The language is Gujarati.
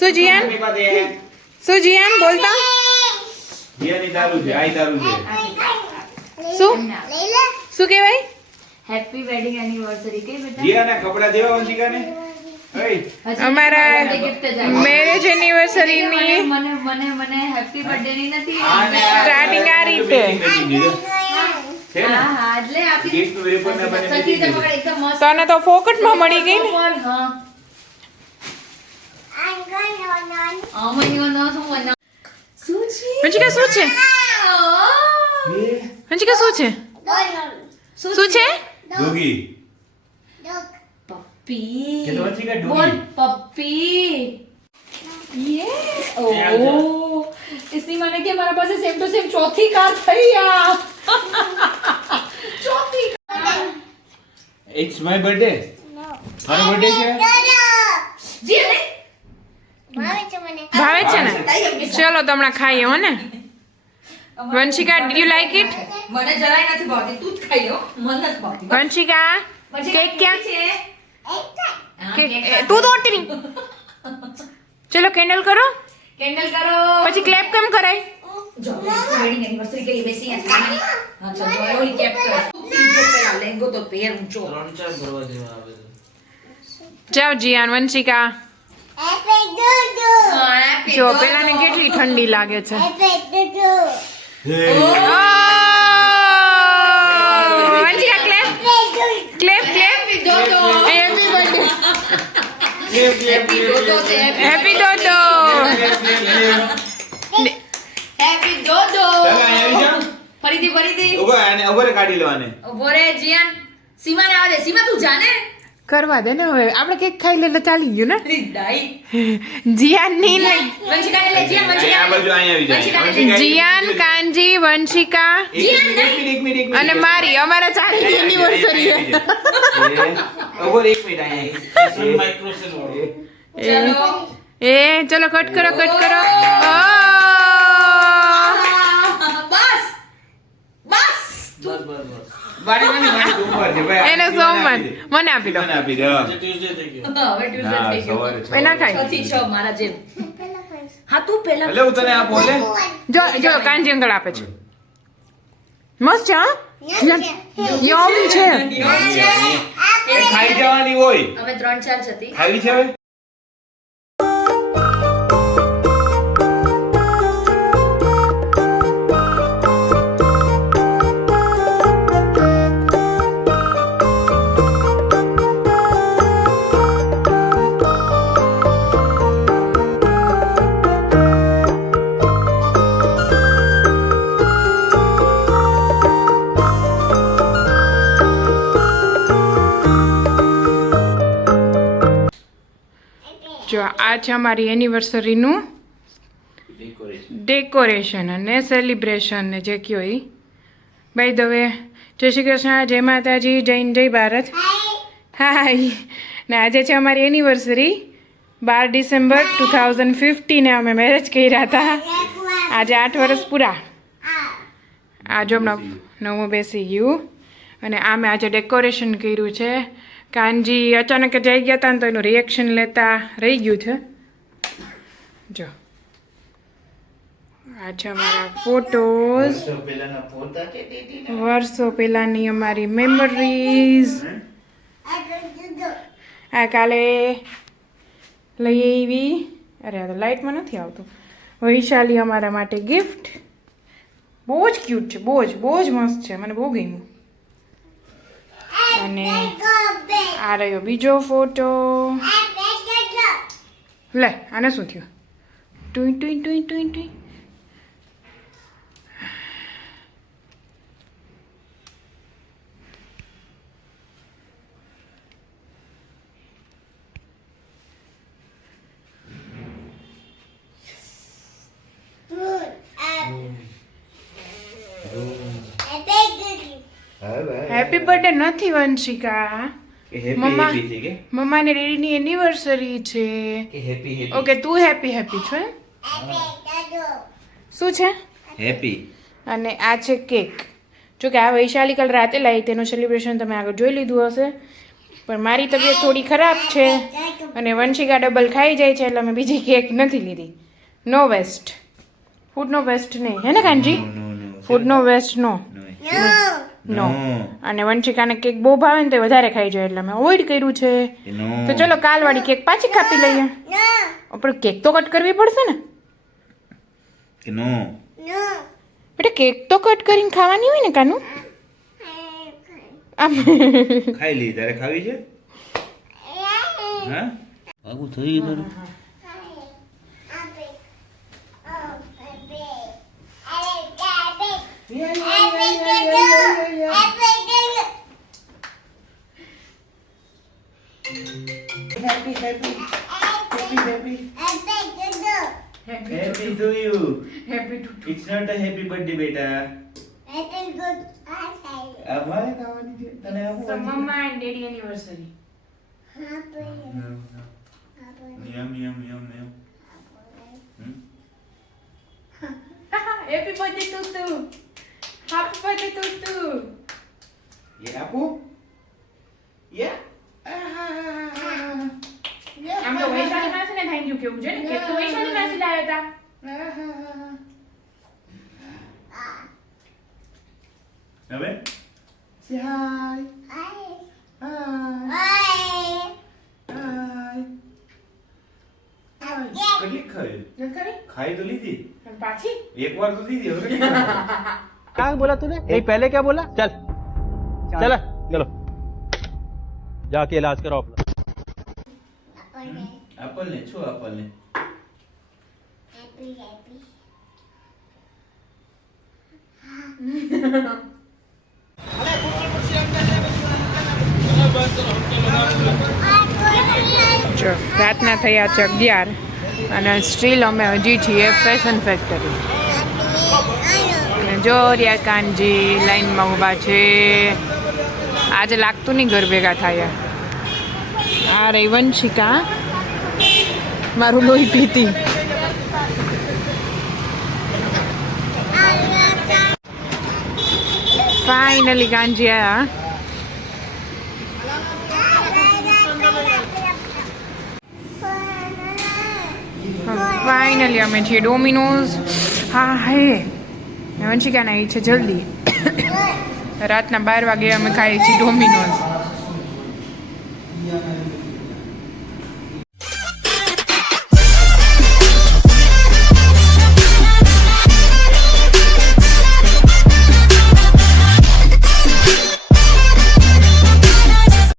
શું જીયાન બોલતા જીયાની તારું છે આઈ તારું છે શું કહેવાય હેપી વેડિંગ એનિવર્સરી કે બેટા જીયાના કપડા દેવા વંશિકાને અમારા મેરેજ એનિવર્સરીની મને મને મને હેપી બર્થડે ની નથી સ્ટાર્ટિંગ આ રીતે છે ને હા હા એટલે આપી ગિફ્ટ વેપર ને બને સખી તો પકડ એકદમ મસ્ત તને તો ફોકટમાં મળી ગઈ ને હા આમણીઓ નો શું વનો શું છે વંશિકા શું છે વંશિકા શું છે શું છે ડોગી પપ્પી કે તો વંશિકા બોલ ડોગી પપ્પી ઓહ इसने माने कि हमारे पास सेम टू सेम चौथी कार થઈ યાર ચોથી ઇટ્સ માય બર્થડે મારો બર્થડે છે જી ને ભાવે છે ને ચલો તો હમણાં ખાઈએ હો ને Vanshika did you like it મને જરાય નથી ભાવતી તું જ ખાઈ લો મને નથી ભાવતી વંશિકા કેક ક્યાં છે તું તોડતી નહીં ચલો કેન્ડલ કરો કેન્ડલ કરો પછી ક્લેપ કેમ કરાય જો વેડિંગ એનિવર્સરી કે બેસી અહીંયા હા ચલ જો ઓલી કેપ કર જો પેલા લેંગો તો પહેર ઊંચો જાઓ જીયાન વંશિકા જો પેલાને કેટલી ઠંડી લાગે છે Vanshika clap clap clap happy birthday happy Dodo happy Dodo ફરીથી ઉભરે કાઢી લેવાને ઉભો રે જીયાન સીમાને આવા દે સીમા તું જાને કરવા દે ને હવે આપણે કેક ખાઈ લે એટલે ચાલી ગયું ને ડાઈ જીયાન ની નહીં વંશિકાને લે જીયાન અહીંયા આ બાજુ અહીંયા આવી જાય વંશિકાને જીયાન કાનજી વંશિકા એક મિનિટ અને મારી અમારા ચાલી એનિવર્સરી છે ઉભર એક મિનિટ અહીંયા ચલો એ ચલો કટ કરો ઓ બસ મારી સોમવાર છે ભાઈ એને સોમવાર મને આપી દો મને આપી દે હવે ટ્યુઝડે થઈ ગયો સવારે છે. એ ના ખાય 6 થી 6 મારા જેમ હા તું પહેલા એટલે હું તને આપો લે જો કાનજી અંકલ આપે છે મસ્ત છે હા યમ છે ખાઈ જવાની હોય અમે 3-4 જતી ખાવી છે હવે જો આ છે અમારી એનિવર્સરીનું ડેકોરેશન અને સેલિબ્રેશન ને જે કયો એ બાય ધ વે જય શ્રી કૃષ્ણ જય માતાજી જય ભારત હાય ને આજે છે અમારી એનિવર્સરી 12 ડિસેમ્બર 2015 ને અમે મેરેજ કર્યા હતા આજે 8 વર્ષ પૂરા આજે હમણાં નવું બેસી ગયું અને આ મેં આજે ડેકોરેશન કર્યું છે કાનજી અચાનક જ આવી ગયા હતા ને તો એનું રિએક્શન લેતા રહી ગયું છે જો આ છે અમારા ફોટોઝ વર્ષો પહેલાંની અમારી મેમરીઝ આ કાલે લઈ આવી અરે આ તો લાઇટમાં નથી આવતું વૈશાલી અમારા માટે ગિફ્ટ બહુ જ ક્યુટ છે બહુ જ મસ્ત છે મને બહુ ગમ્યું અને આ રહ્યો બીજો ફોટો લે આને શું થયું ટુઈ ટુઈ ટુઈ ટુઈ ટુઈ હેપી બર્થડે નથી વંશિકા મમ્મા ને ડેડીની એનિવર્સરી છે ઓકે તું હેપી છો એમ શું છે હેપી અને આ છે કેક જો કે આ વૈશાલી કાલ રાતે લાવી તેનું સેલિબ્રેશન તમે આગળ જોઈ લીધું હશે પણ મારી તબિયત થોડી ખરાબ છે અને વંશિકા ડબલ ખાઈ જાય છે એટલે અમે બીજી કેક નથી લીધી. નો વેસ્ટ, ફૂડનો વેસ્ટ નહીં, હે ને કાનજી? ફૂડનો વેસ્ટ નો. નો. અને વંશિકાને કેક બહુ ભાવે ને તો વધારે ખાઈ જાય એટલે અમે અવોઇડ કર્યું છે. તો ચલો કાલવાળી કેક પાછી કાપી લઈએ. આપણે કેક તો કટ કરવી પડશે ને બેટા? કેક તો કટ કરીને ખાવાની હોય ને કાનુ? આમ ખાઈ લી, તારે ખાવી છે? હા આવું થઈ ગયું તારું? Happy to you. It's not a happy birthday, beta. અમારે ખાવાની છે, તને આપું? So mama and daddy anniversary. Yum yum yum yum. Happy birthday Tutu. Happy birthday Tutu. ये आपको? ये? આમ તો વૈશાલી માસીને થેન્ક યુ કેવું છે ને, કેક તો વૈશાલી માસી લાવ્યા હતા. હવે say hi. કેટલી ખાઈ? ખાઈ તો લીધી, અને પાછી એક વાર તો દીધી, હવે કેટલી ખાઈ? क्या बोला तूने? नहीं पहले क्या बोला? चल चल चलो जाके इलाज करो अपना. એપલ ને છો, એપલ ને જો રાતના થયા છે 11 અને સ્ટીલ અમે હજી છીએ ફેશન ફેક્ટરી. અને જો રહ્યા કાનજી લાઈનમાં ઊભા છે. આજે લાગતું નહીં ઘર ભેગા થાય. આ રહી વંશિકા, મારું લોહી પીતી. ફાઇનલી કાનજી આયા. ફાઇનલી અમે છીએ ડોમિનોઝ. હા હે વંશિકાના એ છે જલ્દી. રાતના 12 વાગે અમે ખાઈએ છીએ ડોમિનોઝ.